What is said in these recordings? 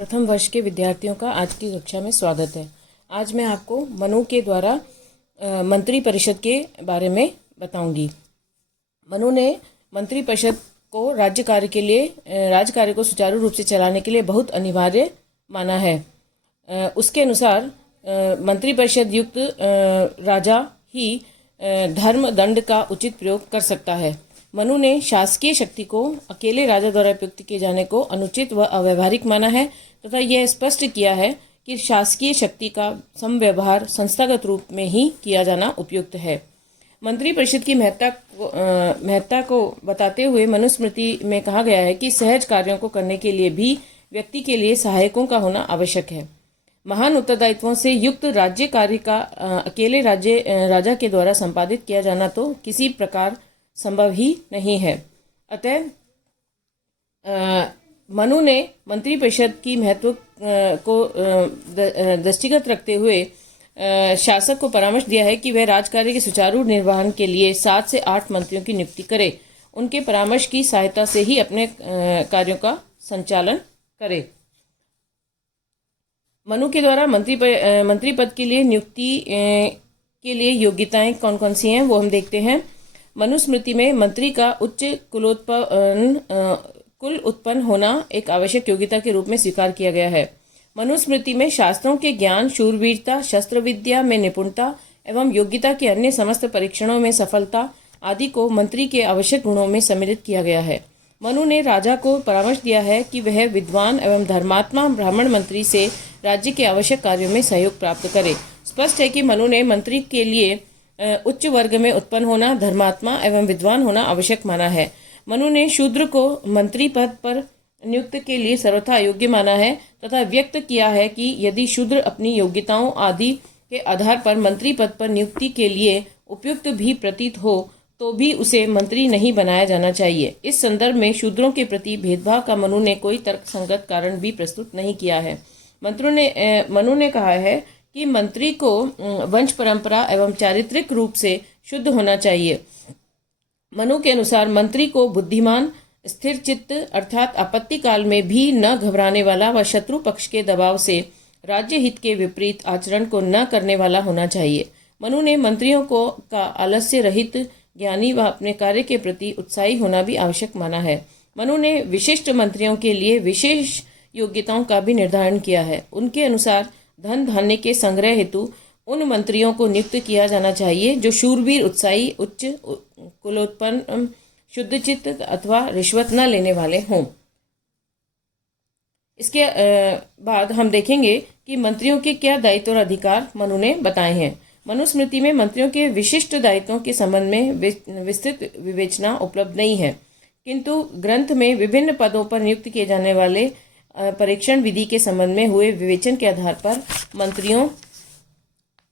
प्रथम वर्ष के विद्यार्थियों का आज की कक्षा में स्वागत है। आज मैं आपको मनु के द्वारा मंत्री परिषद के बारे में बताऊंगी। मनु ने मंत्री परिषद को राज्य कार्य को सुचारू रूप से चलाने के लिए बहुत अनिवार्य माना है। उसके अनुसार मंत्री परिषद युक्त राजा ही धर्म दंड का उचित प्रयोग कर सकता है। मनु ने शासकीय शक्ति को अकेले राजा द्वारा प्रयुक्त किए जाने को अनुचित व अव्यवहारिक माना है तथा यह स्पष्ट किया है कि शासकीय शक्ति का समव्यवहार संस्थागत रूप में ही किया जाना उपयुक्त है। मंत्री परिषद की महत्ता को बताते हुए मनुस्मृति में कहा गया है कि सहज कार्यों को करने के लिए भी व्यक्ति के लिए सहायकों का होना आवश्यक है। महान उत्तरदायित्वों से युक्त राज्य कार्य का अकेले राजा के द्वारा संपादित किया जाना तो किसी प्रकार संभव ही नहीं है। अतः मनु ने मंत्री परिषद की महत्व को दृष्टिगत रखते हुए शासक को परामर्श दिया है कि वह राजकार्य के सुचारू निर्वहन के लिए 7 से 8 मंत्रियों की नियुक्ति करे। उनके परामर्श की सहायता से ही अपने कार्यों का संचालन करे। मनु के द्वारा मंत्री पद के लिए नियुक्ति के लिए योग्यताएं कौन कौन सी हैं वो हम देखते हैं। मनुस्मृति में मंत्री का उच्च कुल उत्पन्न होना एक आवश्यक योग्यता के रूप में स्वीकार किया गया है। मनुस्मृति में शास्त्रों के ज्ञान, शूरवीरता, शस्त्र विद्या में निपुणता एवं योग्यता के अन्य समस्त परीक्षणों में सफलता आदि को मंत्री के आवश्यक गुणों में सम्मिलित किया गया है। मनु ने राजा को परामर्श दिया है कि वह विद्वान एवं धर्मात्मा ब्राह्मण मंत्री से राज्य के आवश्यक कार्यों में सहयोग प्राप्त करे। स्पष्ट है कि मनु ने मंत्री के लिए उच्च वर्ग में उत्पन्न होना, धर्मात्मा एवं विद्वान होना आवश्यक माना है। मनु ने शूद्र को मंत्री पद पर नियुक्त के लिए सर्वथा अयोग्य माना है तथा व्यक्त किया है कि यदि शूद्र अपनी योग्यताओं आदि के आधार पर मंत्री पद पर नियुक्ति के लिए उपयुक्त भी प्रतीत हो तो भी उसे मंत्री नहीं बनाया जाना चाहिए। इस संदर्भ में शूद्रों के प्रति भेदभाव का मनु ने कोई तर्कसंगत कारण भी प्रस्तुत नहीं किया है। मनु ने कहा है कि मंत्री को वंश परंपरा एवं चारित्रिक रूप से शुद्ध होना चाहिए। मनु के अनुसार मंत्री को बुद्धिमान, स्थिर चित्त अर्थात आपत्ति काल में भी न घबराने वाला व शत्रु पक्ष के दबाव से राज्य हित के विपरीत आचरण को न करने वाला होना चाहिए। मनु ने मंत्रियों को का आलस्य रहित, ज्ञानी व अपने कार्य के प्रति उत्साही होना भी आवश्यक माना है। मनु ने विशिष्ट मंत्रियों के लिए विशेष योग्यताओं का भी निर्धारण किया है। उनके अनुसार धन धान्य के संग्रह हेतु उन मंत्रियों को नियुक्त किया जाना चाहिए जो शूरवीर, उत्साही, उच्च कुलोत्पन्न, शुद्ध चित्त अथवा रिश्वत न लेने वाले हों। इसके बाद हम देखेंगे कि मंत्रियों के क्या दायित्व और अधिकार मनु ने बताए हैं। मनुस्मृति में मंत्रियों के विशिष्ट दायित्वों के संबंध में विस्तृत विवेचना उपलब्ध नहीं है, किंतु ग्रंथ में विभिन्न पदों पर नियुक्त किए जाने वाले परीक्षण विधि के संबंध में हुए विवेचन के आधार पर मंत्रियों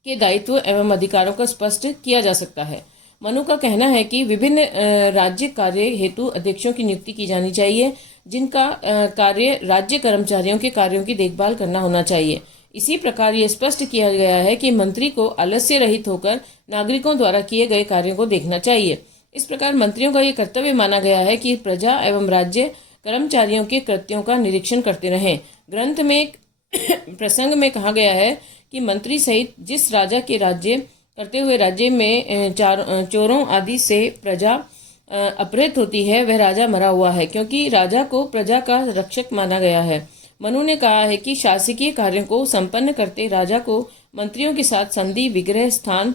के दायित्व एवं अधिकारों को स्पष्ट किया जा सकता है। मनु का कहना है कि विभिन्न राज्य कार्य हेतु अध्यक्षों की नियुक्ति की जानी चाहिए, जिनका कार्य राज्य कर्मचारियों के कार्यों की देखभाल करना होना चाहिए। इसी प्रकार यह स्पष्ट किया गया है कि मंत्री को आलस्य रहित होकर नागरिकों द्वारा किए गए कार्यों को देखना चाहिए। इस प्रकार मंत्रियों का यह कर्तव्य माना गया है कि प्रजा एवं राज्य कर्मचारियों के कृत्यों का निरीक्षण करते रहें। ग्रंथ में एक प्रसंग में कहा गया है कि मंत्री सहित जिस राजा के राज्य करते हुए राज्य में चोरों आदि से प्रजा अपहृत होती है वह राजा मरा हुआ है, क्योंकि राजा को प्रजा का रक्षक माना गया है। मनु ने कहा है कि शासकीय कार्यों को संपन्न करते राजा को मंत्रियों के साथ संधि, विग्रह, स्थान,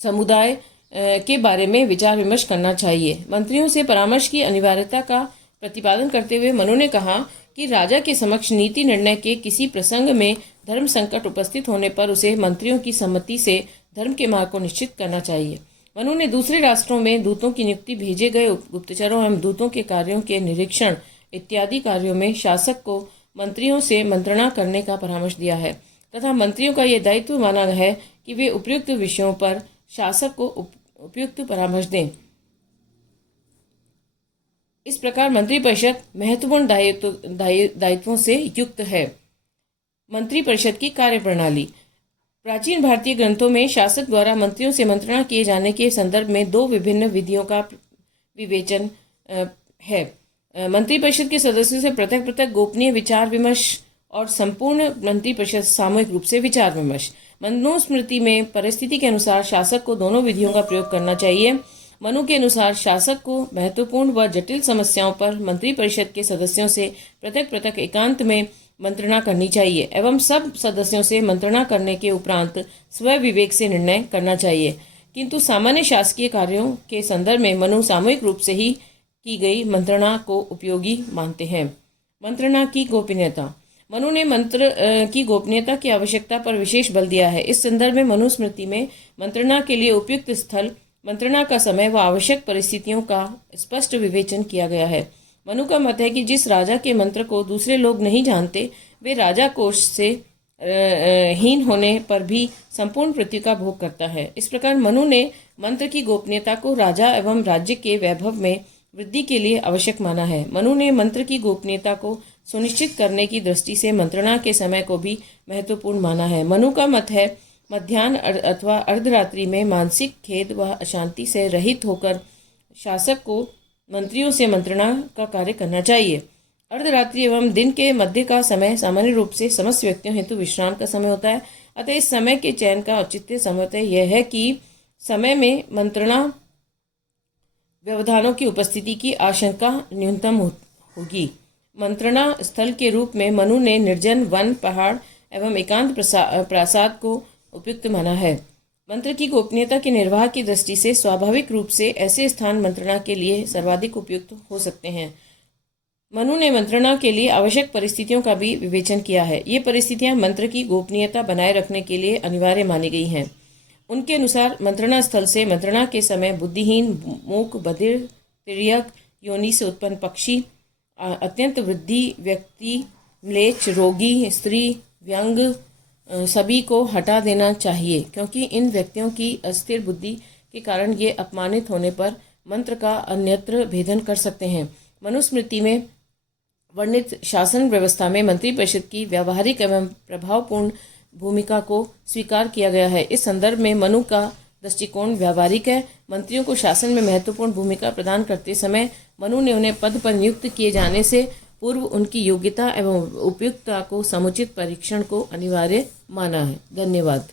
समुदाय के बारे में विचार विमर्श करना चाहिए। मंत्रियों से परामर्श की अनिवार्यता का प्रतिपादन करते हुए मनु ने कहा कि राजा के समक्ष नीति निर्णय के किसी प्रसंग में धर्म संकट उपस्थित होने पर उसे मंत्रियों की सम्मति से धर्म के मार्ग को निश्चित करना चाहिए। मनु ने दूसरे राष्ट्रों में दूतों की नियुक्ति, भेजे गए गुप्तचरों एवं दूतों के कार्यों के निरीक्षण इत्यादि कार्यों में शासक को मंत्रियों से मंत्रणा करने का परामर्श दिया है तथा मंत्रियों का यह दायित्व माना है कि वे उपयुक्त विषयों पर शासक को उपयुक्त परामर्श दें। इस प्रकार मंत्री परिषद महत्वपूर्ण दायित्वों से युक्त है। मंत्री परिषद की कार्यप्रणाली। प्राचीन भारतीय ग्रंथों में शासक द्वारा मंत्रियों से मंत्रणा किए जाने के संदर्भ में 2 विभिन्न विधियों का विवेचन है। मंत्रिपरिषद के सदस्यों से पृथक पृथक गोपनीय विचार विमर्श और संपूर्ण मंत्रिपरिषद सामूहिक रूप से विचार विमर्श। मनुस्मृति में परिस्थिति के अनुसार शासक को दोनों विधियों का प्रयोग करना चाहिए। मनु के अनुसार शासक को महत्वपूर्ण व जटिल समस्याओं पर मंत्रिपरिषद के सदस्यों से पृथक पृथक एकांत में मंत्रणा करनी चाहिए एवं सब सदस्यों से मंत्रणा करने के उपरांत स्व विवेक से निर्णय करना चाहिए। किंतु सामान्य शासकीय कार्यों के संदर्भ में मनु सामूहिक रूप से ही की गई मंत्रणा को उपयोगी मानते हैं। मंत्रणा की गोपनीयता। मनु ने मंत्र की गोपनीयता की आवश्यकता पर विशेष बल दिया है। इस संदर्भ में मनुस्मृति में मंत्रणा के लिए उपयुक्त स्थल, मंत्रणा का समय व आवश्यक परिस्थितियों का स्पष्ट विवेचन किया गया है। मनु का मत है कि जिस राजा के मंत्र को दूसरे लोग नहीं जानते, वे राजा कोष से हीन होने पर भी संपूर्ण पृथ्वी का भोग करता है। इस प्रकार मनु ने मंत्र की गोपनीयता को राजा एवं राज्य के वैभव में वृद्धि के लिए आवश्यक माना है। मनु ने मंत्र की गोपनीयता को सुनिश्चित करने की दृष्टि से मंत्रणा के समय को भी महत्वपूर्ण माना है। मनु का मत है मध्याह्न अथवा अर्धरात्रि में मानसिक खेद व अशांति से रहित होकर शासक को मंत्रियों से मंत्रणा का कार्य करना चाहिए। अर्धरात्रि एवं दिन के मध्य का समय सामान्य रूप से समस्त व्यक्तियों हेतु विश्राम का समय होता है। अतः इस समय के चयन का औचित्य संभवतः यह है कि समय में मंत्रणा व्यवधानों की उपस्थिति की आशंका न्यूनतम होगी। मंत्रणा स्थल के रूप में मनु ने निर्जन वन, पहाड़ एवं एकांत प्रासाद को उपयुक्त माना है। मंत्र की गोपनीयता के निर्वाह की दृष्टि से स्वाभाविक रूप से ऐसे स्थान मंत्रणा के लिए सर्वाधिक उपयुक्त हो सकते हैं। मनु ने मंत्रणा के लिए आवश्यक परिस्थितियों का भी विवेचन किया है। ये परिस्थितियां मंत्र की गोपनीयता बनाए रखने के लिए अनिवार्य मानी गई हैं। उनके अनुसार मंत्रणा स्थल से मंत्रणा के समय बुद्धिहीन, मूक, बधिर, तिर्यक योनि से उत्पन्न पक्षी, अत्यंत वृद्धि व्यक्ति, म्लेच्छ, रोगी, स्त्री, व्यंग सभी को हटा देना चाहिए, क्योंकि इन व्यक्तियों की अस्थिर बुद्धि के कारण ये अपमानित होने पर मंत्र का अन्यत्र भेदन कर सकते हैं। मनुस्मृति में वर्णित शासन व्यवस्था में मंत्रिपरिषद की व्यावहारिक एवं प्रभावपूर्ण भूमिका को स्वीकार किया गया है। इस संदर्भ में मनु का दृष्टिकोण व्यावहारिक है। मंत्रियों को शासन में महत्वपूर्ण भूमिका प्रदान करते समय मनु ने उन्हें पद पर नियुक्त किए जाने से पूर्व उनकी योग्यता एवं उपयुक्तता को समुचित परीक्षण को अनिवार्य माना है। धन्यवाद।